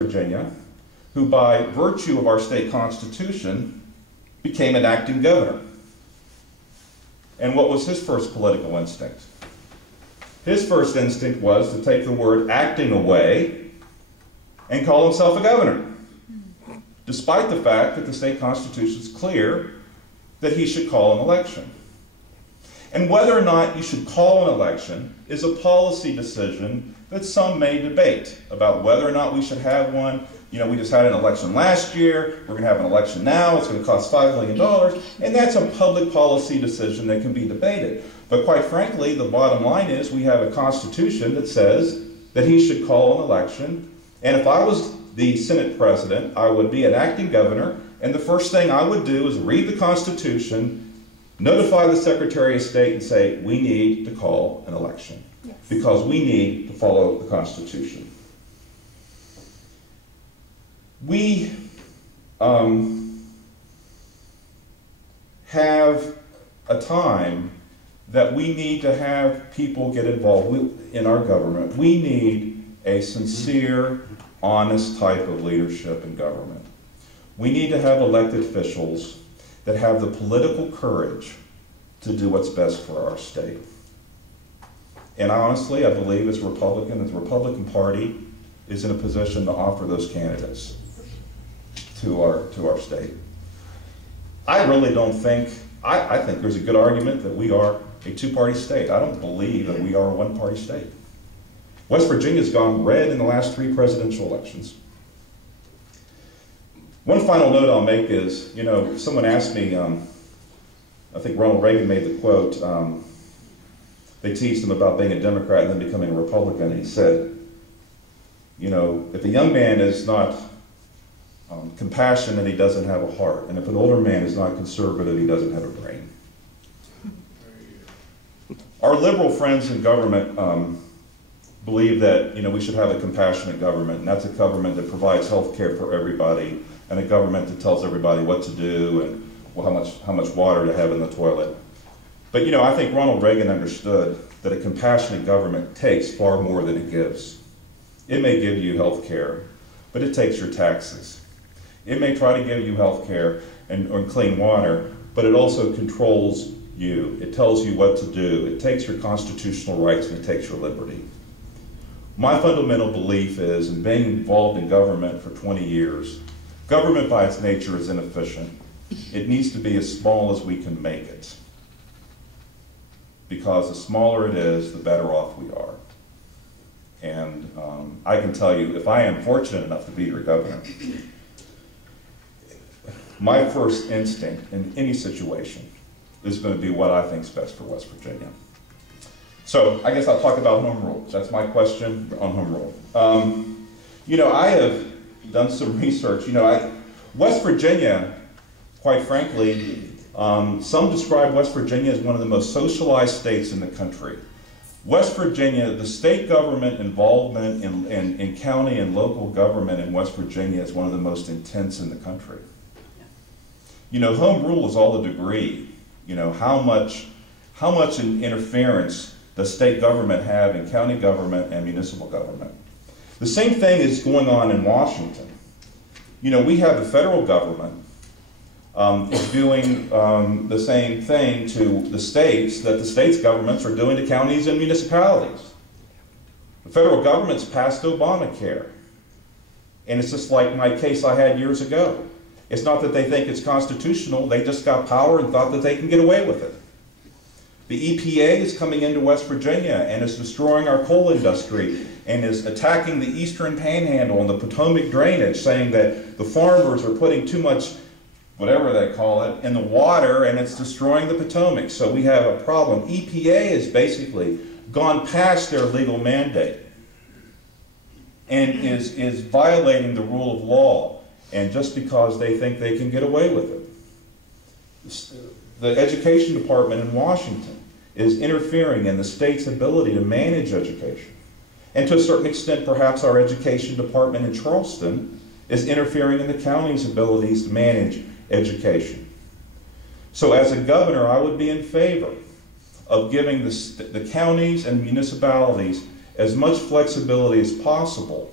Virginia, who by virtue of our state constitution became an acting governor. And what was his first political instinct? His first instinct was to take the word acting away and call himself a governor, despite the fact that the state constitution is clear that he should call an election. And whether or not you should call an election is a policy decision that some may debate about whether or not we should have one. You know, we just had an election last year, we're going to have an election now, it's going to cost $5 million, and that's a public policy decision that can be debated. But quite frankly, the bottom line is we have a constitution that says that he should call an election, and if I was the Senate president, I would be an acting governor, and the first thing I would do is read the Constitution, notify the Secretary of State and say, we need to call an election, yes, because we need to follow the Constitution. We have a time that we need to have people get involved in our government. We need a sincere, honest type of leadership in government. We need to have elected officials that have the political courage to do what's best for our state. And honestly, I believe as the Republican Party is in a position to offer those candidates to our state. I really don't think, I think there's a good argument that we are a two-party state. I don't believe that we are a one-party state. West Virginia's gone red in the last 3 presidential elections. One final note I'll make is, you know, someone asked me, I think Ronald Reagan made the quote, they teased him about being a Democrat and then becoming a Republican, and he said, you know, if a young man is not compassionate, he doesn't have a heart, and if an older man is not conservative, he doesn't have a brain. Our liberal friends in government believe that, you know, we should have a compassionate government, and that's a government that provides health care for everybody, and a government that tells everybody what to do and, well, how much water to have in the toilet. But, you know, I think Ronald Reagan understood that a compassionate government takes far more than it gives. It may give you health care, but it takes your taxes. It may try to give you health care or clean water, but it also controls you. It tells you what to do. It takes your constitutional rights and it takes your liberty. My fundamental belief is, in being involved in government for 20 years, government by its nature is inefficient. It needs to be as small as we can make it. Because the smaller it is, the better off we are. And I can tell you, if I am fortunate enough to be your governor, my first instinct in any situation is going to be what I think is best for West Virginia. So I guess I'll talk about home rule. That's my question on home rule. You know, I have done some research. You know, West Virginia, quite frankly, some describe West Virginia as one of the most socialized states in the country. West Virginia, the state government involvement in county and local government in West Virginia is one of the most intense in the country. You know, home rule is all the degree. You know, how much interference does state government have in county government and municipal government? The same thing is going on in Washington. You know, we have the federal government is doing the same thing to the states that the states' governments are doing to counties and municipalities. The federal government's passed Obamacare. And it's just like my case I had years ago. It's not that they think it's constitutional, they just got power and thought that they can get away with it. The EPA is coming into West Virginia and is destroying our coal industry and is attacking the eastern panhandle and the Potomac drainage, saying that the farmers are putting too much, whatever they call it, in the water and it's destroying the Potomac. So we have a problem. EPA has basically gone past their legal mandate and is violating the rule of law, and just because they think they can get away with it. The education department in Washington is interfering in the state's ability to manage education. And to a certain extent, perhaps our education department in Charleston is interfering in the county's abilities to manage education. So as a governor, I would be in favor of giving the counties and municipalities as much flexibility as possible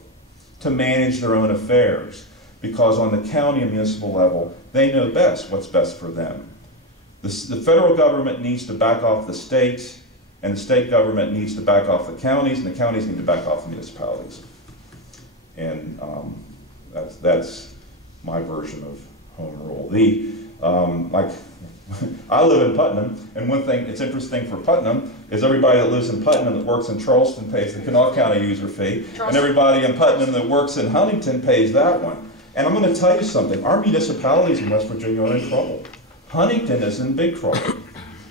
to manage their own affairs, because on the county and municipal level, they know best what's best for them. The federal government needs to back off the states, and the state government needs to back off the counties, and the counties need to back off the municipalities. And that's my version of home rule. Like, I live in Putnam, and one thing that's interesting for Putnam is everybody that lives in Putnam that works in Charleston pays the Kanawha County user fee, and everybody in Putnam that works in Huntington pays that one. And I'm going to tell you something, our municipalities in West Virginia are in trouble. Huntington is in big trouble.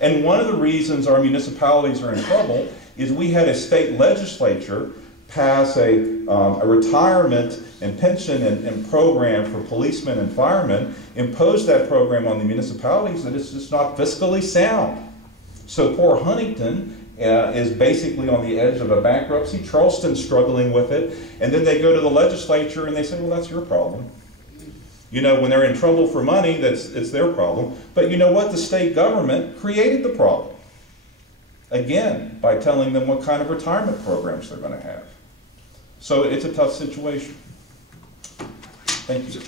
And one of the reasons our municipalities are in trouble is we had a state legislature pass a retirement and pension and program for policemen and firemen, impose that program on the municipalities that it's just not fiscally sound. So poor Huntington is basically on the edge of a bankruptcy. Charleston's struggling with it. And then they go to the legislature and they say, well, that's your problem. You know, when they're in trouble for money, it's their problem. But you know what? The state government created the problem. Again, by telling them what kind of retirement programs they're going to have. So it's a tough situation. Thank you.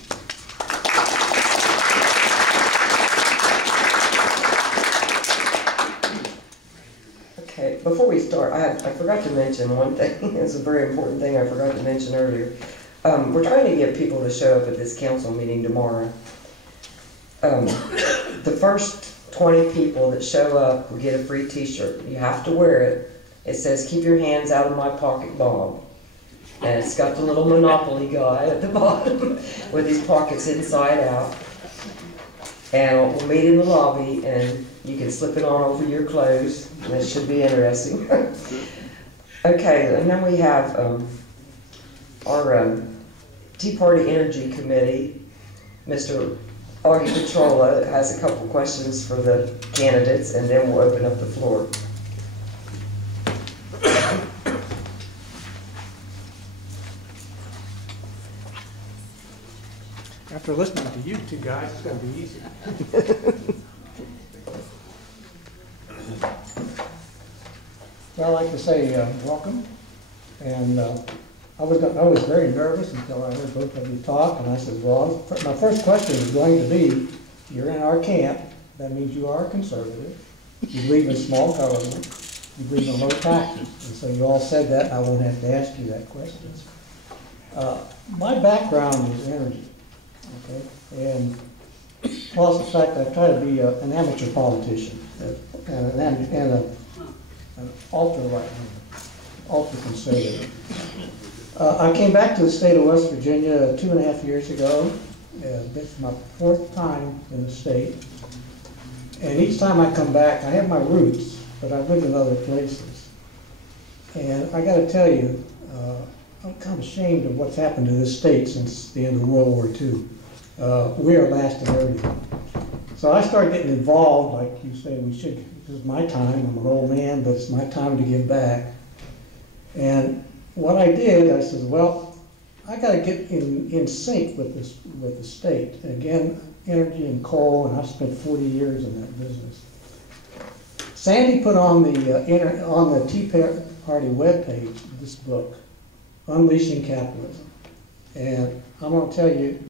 Okay, before we start, I forgot to mention one thing. It's a very important thing I forgot to mention earlier. We're trying to get people to show up at this council meeting tomorrow. The first 20 people that show up will get a free t-shirt. You have to wear it. It says, "Keep your hands out of my pocket, Bob." And it's got the little Monopoly guy at the bottom with his pockets inside out. And we'll meet in the lobby, and you can slip it on over your clothes. That should be interesting. Okay, and then we have our Tea Party Energy Committee. Mr. Augie Petrola has a couple questions for the candidates, and then we'll open up the floor. After listening to you two guys, it's going to be easy. Well, I'd like to say welcome. And I was very nervous until I heard both of you talk. And I said, well, my first question is going to be, you're in our camp. That means you are a conservative. You believe in small government. You believe in low taxes. And so you all said that, and I won't have to ask you that question. My background is energy. Okay, and plus the fact that I try to be an amateur politician and an ultra-right, ultra-conservative. I came back to the state of West Virginia 2.5 years ago. This is my 4th time in the state. And each time I come back, I have my roots, but I've lived in other places. And I got to tell you, I'm kind of ashamed of what's happened to this state since the end of World War II. We are last in everything. So I started getting involved, like you say we should. This is my time. I'm an old man, but it's my time to give back. And what I did, I said, well, I got to get in sync with the state. And again, energy and coal, and I spent 40 years in that business. Sandy put on the Tea Party webpage this book, Unleashing Capitalism. And I'm going to tell you,